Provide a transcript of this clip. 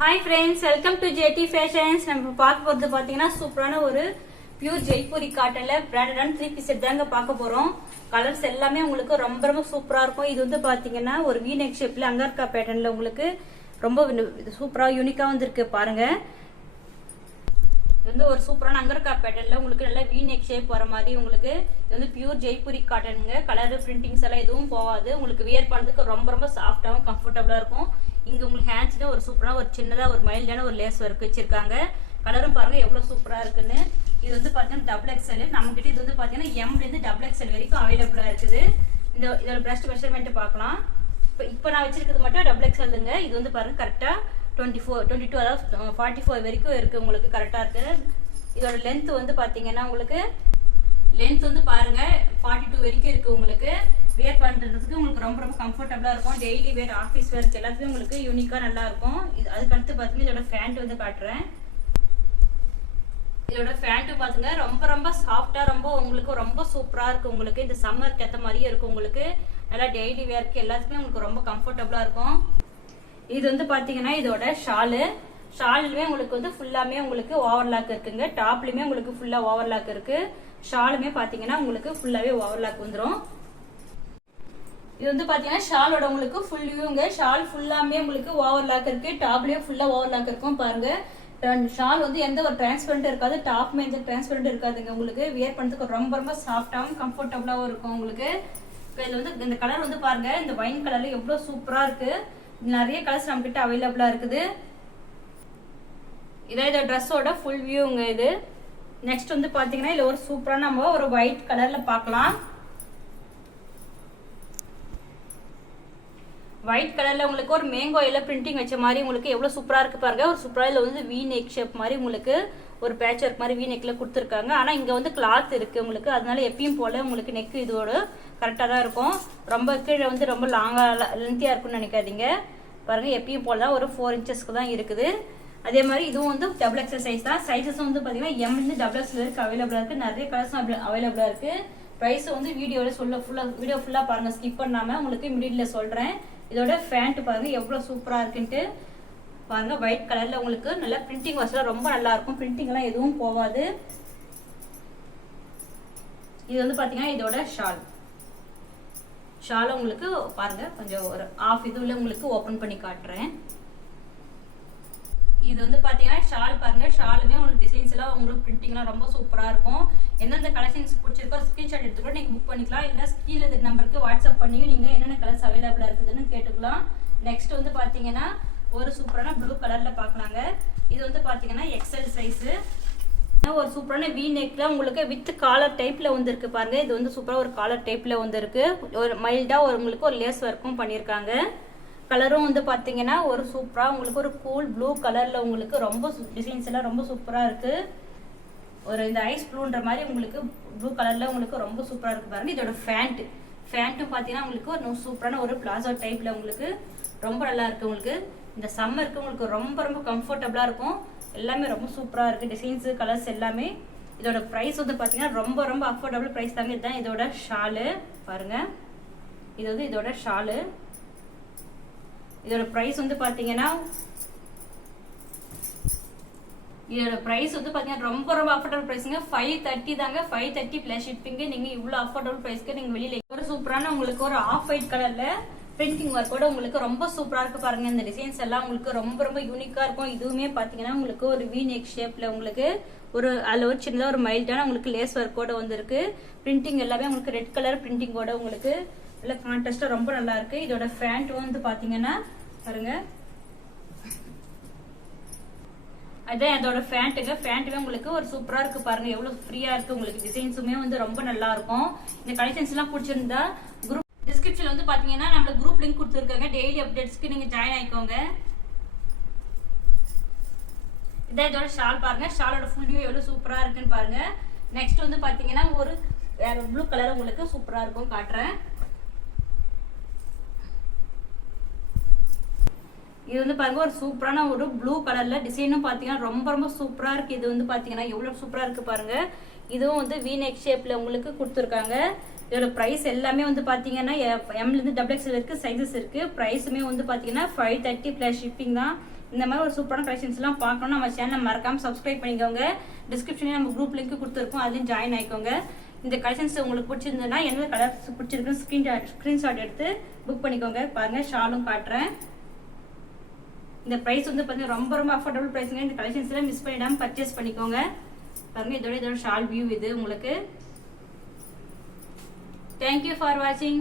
Hi friends, welcome to JD fashions. நம்ம பார்க்க போறது பாத்தீங்கன்னா சூப்பரான ஒரு பியூர் ஜெய்ப்பூரி காட்டன்ல பிராண்டடான 3 பீஸ் செட் தாங்க பார்க்க போறோம். கலர்ஸ் எல்லாமே உங்களுக்கு ரொம்ப ரொம்ப சூப்பரா இருக்கும். இது வந்து பாத்தீங்கன்னா ஒரு வி நெக் ஷேப்ல அங்கர்கா பேட்டர்ன்ல உங்களுக்கு ரொம்ப சூப்பரா யூனிக்கா வந்திருக்கு பாருங்க. இது வந்து ஒரு சூப்பரான அங்கர்கா பேட்டர்ன்ல உங்களுக்கு நல்ல வி நெக் ஷேப் வர மாதிரி உங்களுக்கு இது வந்து பியூர் ஜெய்ப்பூரி காட்டனுங்க. கலர் பிரிண்டிங்ஸ் எல்லாம் எதுவும் போகாது. உங்களுக்கு வியர் பண்றதுக்கு ரொம்ப ரொம்ப சாஃப்டாவும் கம்ஃபர்டபுளா இருக்கும். இங்க உங்களுக்கு ஹேண்ட்ஸ்ல ஒரு சூப்பரா ஒரு சின்னதா ஒரு மைல்டான ஒரு லேஸ் ஒர்க் வச்சிருக்காங்க. கலரும் பாருங்க எவ்வளவு சூப்பரா இருக்குன்னு. இது வந்து பாத்தீங்கன்னா டபுள் எக்ஸ்எல். நம்ம கிட்ட இது வந்து பாத்தீங்கன்னா எம்ல இருந்து டபுள் எக்ஸ்எல் வரைக்கும் அவைலபிளா இருக்குது. இதோட பிரஸ்ட் மெஷர்மெண்ட் பார்க்கலாம். இப்போ நான் வச்சிருக்கிறது மட்டும் டபுள் எக்ஸ்எல்ங்க. இது வந்து பாருங்க கரெக்டா 22 அதாவது 44 வரைக்கும் இருக்கு. உங்களுக்கு கரெக்டா இருக்கு. இதோட லென்த் வந்து பாத்தீங்கன்னா உங்களுக்கு லென்த் வந்து பாருங்க 42 வரைக்கும் இருக்கு. உங்களுக்கு வேர் பண்றதுக்கு உங்களுக்கு ரொம்ப ரொம்ப கம்ஃபர்டபுளா இருக்கும். டெய்லி வேர், ஆஃபீஸ் வேர் எல்லாத்துக்கும் உங்களுக்கு யூனிக்கா நல்லா இருக்கும். அதுக்கு அடுத்து பாத்தீங்கன்னா இதோட பேண்ட் வந்து காட்டுறேன். இதோட பேண்ட் பாத்துங்க ரொம்ப ரொம்ப சாஃப்டா ரொம்ப உங்களுக்கு ரொம்ப சூப்பரா இருக்கு. உங்களுக்கு இந்த சம்மருக்கு ஏற்ற மாதிரியே இருக்கும். உங்களுக்கு நல்லா டெய்லி வேர்க்கு எல்லாத்துக்குமே உங்களுக்கு ரொம்ப கம்ஃபர்டபுளா இருக்கும். இது வந்து பாத்தீங்கன்னா இதோட ஷாலுமே உங்களுக்கு வந்து ஃபுல்லாமே உங்களுக்கு ஓவர்லாக் இருக்குங்க. டாப்லயுமே உங்களுக்கு ஃபுல்லா ஓவர்லாக் இருக்கு. ஷாலுமே பாத்தீங்கன்னா உங்களுக்கு ஃபுல்லாவே ஓவர்லாக் வந்துடும். இது வந்து பாத்தீங்கன்னா ஷாலோட உங்களுக்கு ஃபுல் வியூங்க. ஷால் ஃபுல்லாமே உங்களுக்கு ஓவர்லாக் இருக்கு. டாப்லயும் ஃபுல்லா ஓவர்லாக் இருக்கும் பாருங்க. ஷால் வந்து எந்த ஒரு டிரான்ஸ்பரண்ட் இருக்காது. டாப்மே எந்த டிரான்ஸ்பரண்ட் இருக்காதுங்க. உங்களுக்கு வியர் பண்றதுக்கு ரொம்ப ரொம்ப சாஃப்டாவும் கம்ஃபர்டபுளாவும் இருக்கும். உங்களுக்கு இதுல வந்து இந்த கலர் வந்து பாருங்க, இந்த வைன் கலர்ல எவ்வளவு சூப்பரா இருக்கு. நிறைய கலர்ஸ் நம்ம கிட்ட அவைலபிளா இருக்குது. இதான் இந்த ட்ரெஸ்ஸோட ஃபுல் வியூங்க. இது நெக்ஸ்ட் வந்து பாத்தீங்கன்னா இதுல ஒரு சூப்பரான நம்ம ஒரு ஒயிட் கலர்ல பார்க்கலாம். ஒயிட் கலர்ல உங்களுக்கு ஒரு மேங்கோ எல்லாம் பிரிண்டிங் வச்ச மாதிரி உங்களுக்கு எவ்வளவு சூப்பரா இருக்கு பாருங்க. ஒரு சூப்பரா இதுல வந்து வி நெக் ஷேப் மாதிரி உங்களுக்கு ஒரு பேட்ச் ஒர்க் மாதிரி வி நெக்ல கொடுத்துருக்காங்க. ஆனா இங்க வந்து கிளாத் இருக்கு உங்களுக்கு. அதனால எப்பயும் போல உங்களுக்கு நெக் இதோட கரெக்டா தான் இருக்கும். ரொம்ப கீழே வந்து ரொம்ப லாங்கா லென்த்தியா இருக்கும்னு நினைக்காதீங்க. பாருங்க எப்பயும் போல தான் ஒரு 4 இன்ச்சஸ்க்கு தான் இருக்குது. அதே மாதிரி இதுவும் வந்து டபுள் எக்ஸல் சைஸ் தான். சைஸஸ் வந்து பாத்தீங்கன்னா எம் இருந்து டபுள் எக்ஸல் வரைக்கும் அவைலபிளா இருக்கு. நிறைய கலர்ஸ் அவைலபிளா இருக்கு. பிரைஸ் வந்து வீடியோ ஃபுல்லா பாருங்க, ஸ்கிப் பண்ணாம உங்களுக்கு மிடில்ல சொல்றேன். இதோட பேண்ட் பாருங்க எவ்வளவு சூப்பரா இருக்குன்ட்டு பாருங்க. ஒயிட் கலர்ல உங்களுக்கு நல்லா பிரிண்டிங் வாசல ரொம்ப நல்லா இருக்கும். பிரிண்டிங் எல்லாம் எதுவும் போகாது. இது வந்து பாத்தீங்கன்னா இதோட ஷால் உங்களுக்கு பாருங்க கொஞ்சம் ஒரு ஆஃப் இதுல உங்களுக்கு ஓபன் பண்ணி காட்டுறேன். இது வந்து பாத்தீங்கன்னா ஷால் பாருங்க. ஷாலுமே உங்களுக்கு டிசைன்ஸ் எல்லாம் உங்களுக்கு பிரிண்டிங் எல்லாம் ரொம்ப சூப்பரா இருக்கும். எந்தெந்த கலெக்ஷன்ஸ் பிடிச்சிருக்கோ ஸ்கிரீன்ஷாட் எடுத்துக்கூட நீங்க புக் பண்ணிக்கலாம். இல்ல கீழே இந்த நம்பருக்கு வாட்ஸ்அப் பண்ணி நீங்க என்னென்ன கலர்ஸ் அவைலபிளா இருக்குதுன்னு கேட்டுக்கலாம். நெக்ஸ்ட் வந்து பாத்தீங்கன்னா ஒரு சூப்பரான ப்ளூ கலர்ல பாக்கலாங்க. இது வந்து பாத்தீங்கன்னா எக்ஸ்எல் சைஸ். ஒரு சூப்பரான வி நெக்ல உங்களுக்கு வித் காலர் டைப்ல வந்திருக்கு பாருங்க. இது வந்து சூப்பரா ஒரு காலர் டைப்ல வந்திருக்கு. ஒரு மைல்டா உங்களுக்கு ஒரு லேஸ் ஒர்க்கும் பண்ணிருக்காங்க. கலரும் வந்து பாத்தீங்கன்னா ஒரு சூப்பரா உங்களுக்கு ஒரு கூல் ப்ளூ கலர்ல உங்களுக்கு ரொம்ப டிசைன்ஸ் எல்லாம் ரொம்ப சூப்பரா இருக்கு. ஒரு இந்த ஐஸ் ப்ளூன்ற மாதிரி உங்களுக்கு ப்ளூ கலர்ல உங்களுக்கு ரொம்ப சூப்பரா இருக்கு பாருங்க. இதோட ஃபேண்ட்டும் பாத்தீங்கன்னா உங்களுக்கு ஒரு சூப்பரான ஒரு பிளாசோ டைப்ல உங்களுக்கு ரொம்ப நல்லா இருக்கு. உங்களுக்கு இந்த சம்மருக்கு உங்களுக்கு ரொம்ப ரொம்ப கம்ஃபர்டபுளா இருக்கும். எல்லாமே ரொம்ப சூப்பரா இருக்கு. டிசைன்ஸ் கலர்ஸ் எல்லாமே. இதோட பிரைஸ் வந்து பாத்தீங்கன்னா ரொம்ப ரொம்ப அஃபோர்டபுள் பிரைஸ் தாங்க. இதுதான் இதோட ஷாலு பாருங்க. இது வந்து இதோட ஷாலு. இதோட பிரைஸ் வந்து பாத்தீங்கன்னா ரொம்ப ரொம்ப அஃபோர்டபுள் பிரைஸ்ங்க. 530 தாங்க. 530 பிளஸ் ஷிப்பிங். நீங்க இவ்வளவு அஃபோர்டபுள் பிரைஸ்க்கு நீங்க வெளியில ஒரு சூப்பரான உங்களுக்கு ஒரு ஆஃப் ஒயிட் கலர்ல பிரிண்டிங் ஒர்க்கோட உங்களுக்கு ரொம்ப சூப்பரா இருக்கு பாருங்க. இந்த டிசைன்ஸ் எல்லாம் உங்களுக்கு ரொம்ப ரொம்ப யூனிக்கா இருக்கும். இதுவுமே பாத்தீங்கன்னா உங்களுக்கு ஒரு வி நெக் ஷேப்ல உங்களுக்கு ஒரு அதுல ஒரு சின்னதா ஒரு மைல்டான உங்களுக்கு லேஸ் ஒர்க்கோட வந்திருக்கு. பிரிண்டிங் எல்லாமே உங்களுக்கு ரெட் கலர் பிரிண்டிங்கோட உங்களுக்கு நல்ல கான்ட்ராஸ்டா ரொம்ப நல்லா இருக்கு. இதோட பேண்ட் வந்து பாத்தீங்கன்னா பாருங்க, அதான் அதோட பேண்ட்டுமே உங்களுக்கு ஒரு சூப்பரா இருக்கு பாருங்க. எவ்வளவு ஃப்ரீயா இருக்கு. உங்களுக்கு டிசைன்ஸுமே வந்து ரொம்ப நல்லா இருக்கும். இந்த கலெக்ஷன்ஸ் எல்லாம் பிடிச்சிருந்தா குரூப் டிஸ்கிரிப்ஷன்ல வந்து பாத்தீங்கன்னா நம்ம குரூப் லிங்க் கொடுத்துருக்காங்க. டெய்லி அப்டேட்ஸ்க்கு நீங்க ஜாயின் ஆயிக்கோங்க. இதான் இதோட ஷால் பாருங்க. ஷாலோட ஃபுல் வியூ எவ்வளவு சூப்பரா இருக்குன்னு பாருங்க. நெக்ஸ்ட் வந்து பாத்தீங்கன்னா ஒரு வேற ப்ளூ கலர் உங்களுக்கு சூப்பரா இருக்கும் காட்டுறேன். இது வந்து பாருங்க ஒரு சூப்பரான ஒரு ப்ளூ கலர்ல டிசைனும் பாத்தீங்கன்னா ரொம்ப ரொம்ப சூப்பரா இருக்கு. இது வந்து பாத்தீங்கன்னா எவ்வளவு சூப்பரா இருக்கு பாருங்க. இதுவும் வந்து வி நெக் ஷேப்ல உங்களுக்கு கொடுத்துருக்காங்க. இதோட பிரைஸ் எல்லாமே வந்து பாத்தீங்கன்னா எம்ல இருந்து டபுள் எக்ஸ்எல் இருக்கு சைஸஸ் இருக்கு. பிரைஸுமே வந்து பாத்தீங்கன்னா 530 பிளஸ் ஷிப்பிங் தான். இந்த மாதிரி ஒரு சூப்பரான கலெக்ஷன்ஸ்லாம் பார்க்கணும் நம்ம சேனலை மறக்காமல் சப்ஸ்கிரைப் பண்ணிக்கோங்க. டிஸ்கிரிப்ஷனில் நம்ம குரூப் லிங்க் கொடுத்துருக்கோம், அதுலேயும் ஜாயின் ஆகிக்கோங்க. இந்த கலெக்ஷன்ஸ் உங்களுக்கு பிடிச்சிருந்ததுன்னா எந்த கலர்ஸ் பிடிச்சிருக்குன்னு ஸ்க்ரீன்ஷாட் எடுத்து புக் பண்ணிக்கோங்க. பாருங்கள், ஷாலும் காட்டுறேன். இந்த ப்ரைஸ் வந்து பார்த்தீங்கன்னா ரொம்ப அஃபோர்டபுள் ப்ரைஸுங்க. இந்த கலெக்ஷன்ஸ்லாம் மிஸ் பண்ணிடாமல் பர்ச்சேஸ் பண்ணிக்கோங்க. பாருங்கள், இதோட ஷால் வியூ இது உங்களுக்கு. தேங்க்யூ ஃபார் வாட்சிங்.